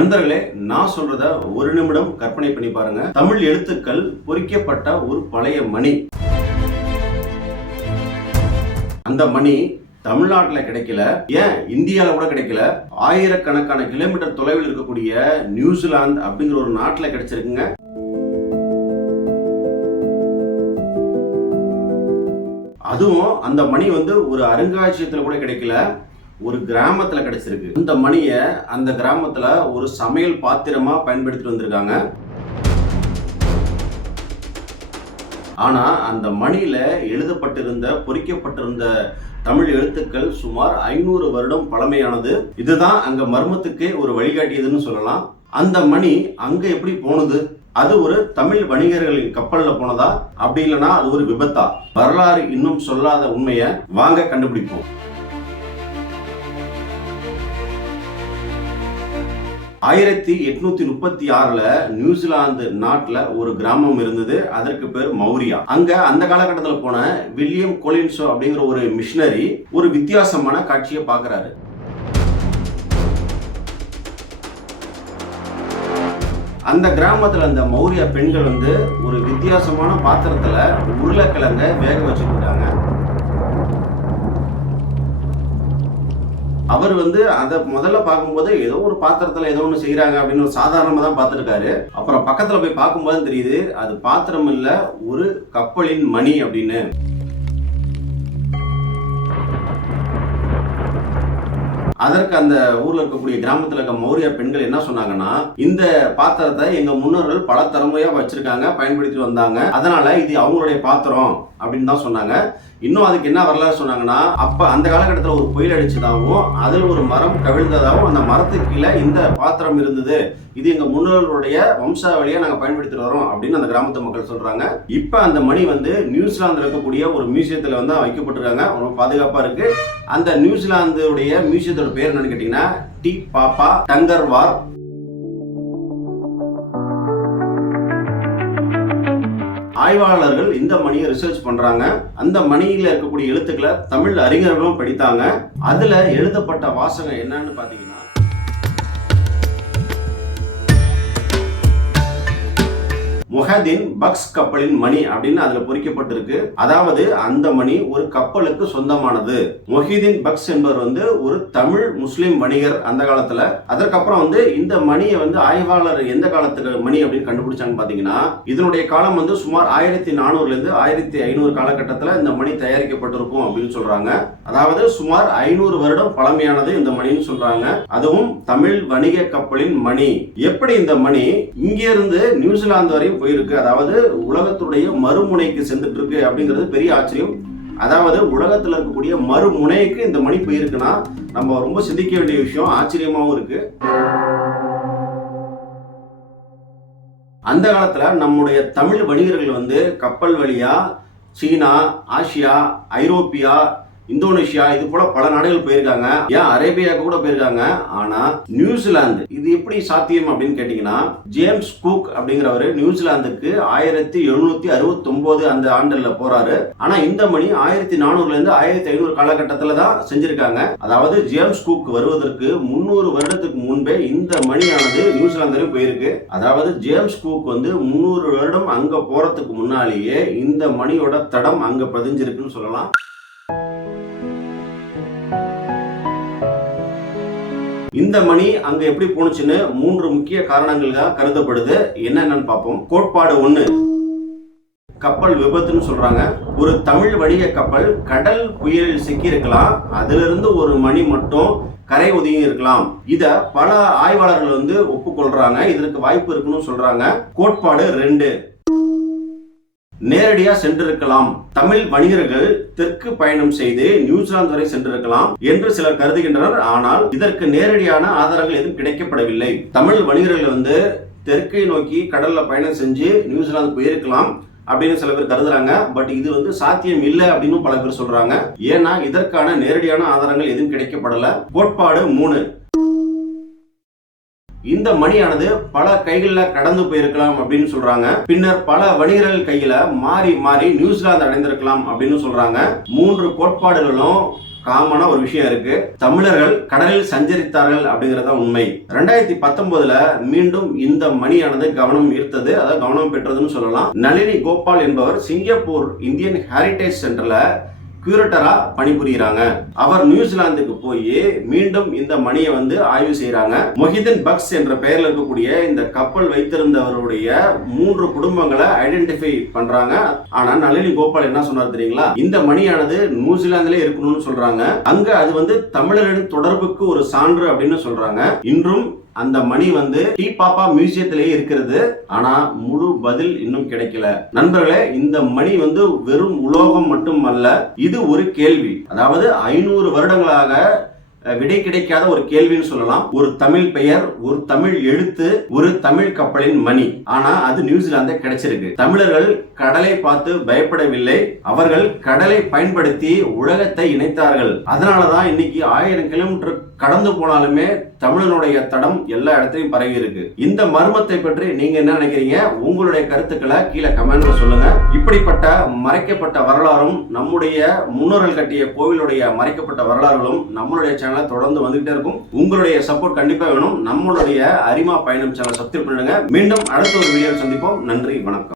நண்பர்களே, நான் சொல்றத ஒரு நிமிடம் கற்பனை பண்ணி பாருங்க. தமிழ் எழுத்துக்கள் பொறிக்கப்பட்ட ஒரு பழைய மணி. அந்த மணி தமிழ்நாட்டில் கிடைக்கல, ஏன் இந்தியாவில் கூட கிடைக்கல, ஆயிரக்கணக்கான கிலோமீட்டர் தொலைவில் இருக்கக்கூடிய நியூசிலாந்து அப்படிங்கிற ஒரு நாட்டில் கிடைச்சிருக்குங்க. அதுவும் அந்த மணி ஒரு அருங்காட்சியகத்தில் கூட கிடைக்கல, ஒரு கிராமத்துல கிடைச்சிருக்கு. இந்த மணிய அந்த கிராமத்துல ஒரு சமையல் பாத்திரமா பயன்படுத்திட்டு வந்திருக்காங்க. ஆனா அந்த மணியில எழுதப்பட்டிருந்த பொறிக்கப்பட்டிருந்த தமிழ் எழுத்துக்கள் சுமார் 500 வருடம் பழமையானது. இதுதான் அங்க மர்மத்துக்கே ஒரு வழிகாட்டியதுன்னு சொல்லலாம். அந்த மணி அங்க எப்படி போனது? அது ஒரு தமிழ் வணிகர்களின் கப்பல்ல போனதா, அப்படி இல்லைன்னா அது ஒரு விபத்தா? வரலாறு இன்னும் சொல்லாத உண்மையை வாங்க கண்டுபிடிப்போம். 1836 நியூசிலாந்து நாட்டுல ஒரு கிராமம் இருந்தது. அதற்கு பேர் மௌரியா. அங்க அந்த காலகட்டத்தில் போன வில்லியம் கொலின்சோ அப்படிங்கிற ஒரு மிஷனரி ஒரு வித்தியாசமான காட்சியை பார்க்கிறாரு. அந்த கிராமத்துல அந்த மௌரியா பெண்கள் ஒரு வித்தியாசமான பாத்திரத்துல உருளைக்கிழங்க வேக வச்சுட்டு இருக்காங்க. அவர் அதை முதல்ல பார்க்கும்போது ஏதோ ஒரு பாத்திரத்துல ஏதோ ஒன்று செய்யறாங்க அப்படின்னு ஒரு சாதாரணமா தான் பார்த்துருக்காரு. அப்புறம் பக்கத்துல போய் பார்க்கும்போது தெரியுது அது பாத்திரம் இல்ல, ஒரு கப்பலின் மணி அப்படின்னு. அதற்கு அந்த ஊர்ல இருக்கக்கூடிய கிராமத்துல இருக்க மௌரிய பெண்கள் என்ன சொன்னாங்கன்னா, இந்த பாத்திரத்தை எங்க முன்னோர்கள் பல தலைமுறையா வச்சிருக்காங்க, பயன்படுத்தி வந்தாங்க, அதனால இது அவங்களுடைய பாத்திரம் அப்படின்னு தான் சொன்னாங்க. இன்னும் அதுக்கு என்ன வரலாறு சொன்னாங்கன்னா, அப்ப அந்த காலகட்டத்தில் ஒரு புயல் அடிச்சதாகவும் அதுல ஒரு மரம் கவிழ்ந்ததாகவும் அந்த மரத்துக்கு கீழே இந்த பாத்திரம் இருந்தது, இது எங்க முன்னோர்களுடைய வம்சாவளியா நாங்க பயன்படுத்திட்டு வரோம் அப்படின்னு அந்த கிராமத்து மக்கள் சொல்றாங்க. இப்ப அந்த மணி நியூசிலாந்துல இருக்கக்கூடிய ஒரு மியூசியத்துல வைக்கப்பட்டிருக்காங்க. ரொம்ப பாதுகாப்பா இருக்கு. அந்த நியூசிலாந்துடைய மியூசியத்தோட பேர் என்னன்னு கேட்டீங்கன்னா டி பாப்பா டங்கர்வார். ஆய்வாளர்கள் இந்த மணியை ரிசர்ச் பண்றாங்க. அந்த மணியில இருக்கக்கூடிய எழுத்துக்களை தமிழ் அறிஞர்களும் படித்தாங்க. அதுல எழுதப்பட்ட வாசகம் என்னன்னு பாத்தீங்கன்னா, மொஹதீன் பக்ஸ் கப்பலின் மணி அப்படின்னு அதுல பொறிக்கப்பட்டிருக்கு. அதாவது அந்த மணி ஒரு கப்பலுக்கு சொந்தமானது. மொஹிதீன் பக்ஸ் என்பவர் ஒரு தமிழ் முஸ்லிம் வணிகர் அந்த காலத்துல. அதற்கப்புறம் இந்த மணியை ஆய்வாளர் எந்த காலத்துக்கு மணி அப்படின்னு கண்டுபிடிச்சாங்க பாத்தீங்கன்னா, இதனுடைய காலம் சுமார் 1400 இருந்து 1500 காலகட்டத்துல இந்த மணி தயாரிக்கப்பட்டிருக்கும் அப்படின்னு சொல்றாங்க. அதாவது சுமார் 500 வருடம் பழமையானது இந்த மணின்னு சொல்றாங்க. அதுவும் தமிழ் வணிக கப்பலின் மணி. எப்படி இந்த மணி இங்க இருந்து நியூசிலாந்து வரையும் போயிருக்கு, அதாவது உலகத்துடைய மறுமுனைக்கு சென்றுட்டு இருக்கு அப்படிங்கிறது பெரிய ஆச்சரியம். அதாவது உலகத்துல இருக்கக்கூடிய மறுமுனைக்கு இந்த மணி போயிருக்குன்னா நம்ம ரொம்ப சிந்திக்க வேண்டிய விஷயம், ஆச்சரியமாவும் இருக்கு. அந்த காலத்துல நம்முடைய தமிழ் வணிகர்கள் கப்பல் வழியா சீனா, ஆசியா, ஐரோப்பியா, இந்தோனேஷியா இது போல பல நாடுகள் போயிருக்காங்க. ஏன் அரேபியாவுக்கு கூட போயிருக்காங்க. ஆனா நியூசிலாந்து இது எப்படி சாத்தியம் அப்படின்னு கேட்டீங்கன்னா, ஜேம்ஸ் குக் அப்படிங்கிறவரு நியூசிலாந்துக்கு 1769 அந்த ஆண்டுல போறாரு. ஆனா இந்த மணி 1400 இருந்து 1500 காலகட்டத்துல தான் செஞ்சிருக்காங்க. அதாவது ஜேம்ஸ் குக் வருவதற்கு 300 வருடத்துக்கு முன்பே இந்த மணியானது நியூசிலாந்து போயிருக்கு. அதாவது ஜேம்ஸ் குக் 300 வருடம் அங்க போறதுக்கு முன்னாலேயே இந்த மணியோட தடம் அங்க பதிஞ்சிருக்குன்னு சொல்லலாம். இந்த மணி அங்க எப்படி போனுச்சுன்னு 3 முக்கிய காரணங்களாக கருதப்படுது. என்னன்னு பார்ப்போம். கோட்பாடு 1, கப்பல் விபத்துன்னு சொல்றாங்க. ஒரு தமிழ் வணிக கப்பல் கடல் புயலில் சிக்கி இருக்கலாம், அதுல இருந்து ஒரு மணி மட்டும் கரை ஒதுங்கி இருக்கலாம். இத பல ஆய்வாளர்கள் ஒப்புக்கொள்றாங்க, இதற்கு வாய்ப்பு இருக்குன்னு சொல்றாங்க. கோட்பாடு 2, நேரடியா சென்றிருக்கலாம். தமிழ் வணிகர்கள் தெற்கு பயணம் செய்து நியூசிலாந்து வரை சென்றிருக்கலாம் என்று சிலர் கருதுகின்றனர். ஆனால் இதற்கு நேரடியான ஆதாரங்கள் எதுவும் கிடைக்கப்படவில்லை. தமிழ் வணிகர்கள் தெற்கை நோக்கி கடல்ல பயணம் செஞ்சு நியூசிலாந்து போயிருக்கலாம் அப்படின்னு சில பேர் கருதுறாங்க. பட் இது சாத்தியம் இல்லை அப்படின்னு பல பேர் சொல்றாங்க. ஏன்னா இதற்கான நேரடியான ஆதாரங்கள் எதுவும் கிடைக்கப்படல. கோட்பாடு 3, இந்த மணியானது பல கைகள்ல கடந்து போயிருக்கலாம் அப்படின்னு சொல்றாங்க. பின்னர் பல வணிகர்கள் கையில மாறி மாறி நியூசிலாந்து அடைந்திருக்கலாம் அப்படின்னு சொல்றாங்க. 3 கோட்பாடுகளும் காமனா ஒரு விஷயம் இருக்கு. தமிழர்கள் கடலில் சஞ்சரித்தார்கள் அப்படிங்கறத உண்மை. 2019 மீண்டும் இந்த மணியானது கவனம் ஈர்த்தது, அதாவது கவனம் பெற்றதுன்னு சொல்லலாம். நளினி கோபால் என்பவர் சிங்கப்பூர் இந்தியன் ஹெரிடேஜ் சென்டர்ல கியூரேட்டரா பணிபுரிகிறாங்க. அவர் நியூசிலாந்துக்கு போய் மீண்டும் இந்த மணியை ஆய்வு செய்யறாங்க. மொஹிதீன் பக்ஸ் என்ற பெயர்ல இருக்கக்கூடிய இந்த கப்பல் வைத்திருந்தவருடைய 3 குடும்பங்களை ஐடென்டிஃபை பண்றாங்க. ஆனா நளினி கோபால் என்ன சொன்னார் தெரியுங்களா? இந்த மணியானது நியூசிலாந்துல இருக்கணும்னு சொல்றாங்க. அங்க அது தமிழரின் தொடர்புக்கு ஒரு சான்று அப்படின்னு சொல்றாங்க. இன்றும் அந்த மணி டி பாப்பா மியூசியத்திலேயே இருக்கிறது. ஆனா முழு பதில் இன்னும் கிடைக்கல. நண்பர்களே, இந்த மணி வெறும் உலோகம் மட்டும் அல்ல, இது ஒரு கேள்வி. அதாவது 500 வருடங்களாக விடை கிடைக்காத ஒரு கேள்வின்னு சொல்லலாம். ஒரு தமிழ் பெயர், ஒரு தமிழ் எழுத்து, ஒரு தமிழ் கப்பலின் மணி. ஆனா அது நியூசிலாந்து கிடைச்சிருக்கு. தமிழர்கள் கடலை பார்த்து பயப்படவில்லை, அவர்கள் கடலை பயன்படுத்தி உலகத்தை இணைத்தார்கள். அதனாலதான் இன்னைக்கு 1000 கிலோமீட்டர் கடந்து போனாலுமே தமிழனுடைய தடம் எல்லா இடத்தையும் பரவி இருக்கு. இந்த மர்மத்தை பற்றி நீங்க என்ன நினைக்கிறீங்க? உங்களுடைய கருத்துக்களை கீழே கமெண்ட்ல சொல்லுங்க. இப்படிப்பட்ட மறைக்கப்பட்ட வரலாறும், நம்முடைய முன்னோர்கள் கட்டிய கோவிலுடைய மறைக்கப்பட்ட வரலாறுகளும் நம்மளுடைய சேனலை தொடர்ந்து வந்துகிட்டே இருக்கும். உங்களுடைய சப்போர்ட் கண்டிப்பா வேணும். நம்மளுடைய அரிமா பயணம் சேனல் சப்ஸ்கிரைப் பண்ணுங்க. மீண்டும் அடுத்த ஒரு வீடியோவில் சந்திப்போம். நன்றி, வணக்கம்.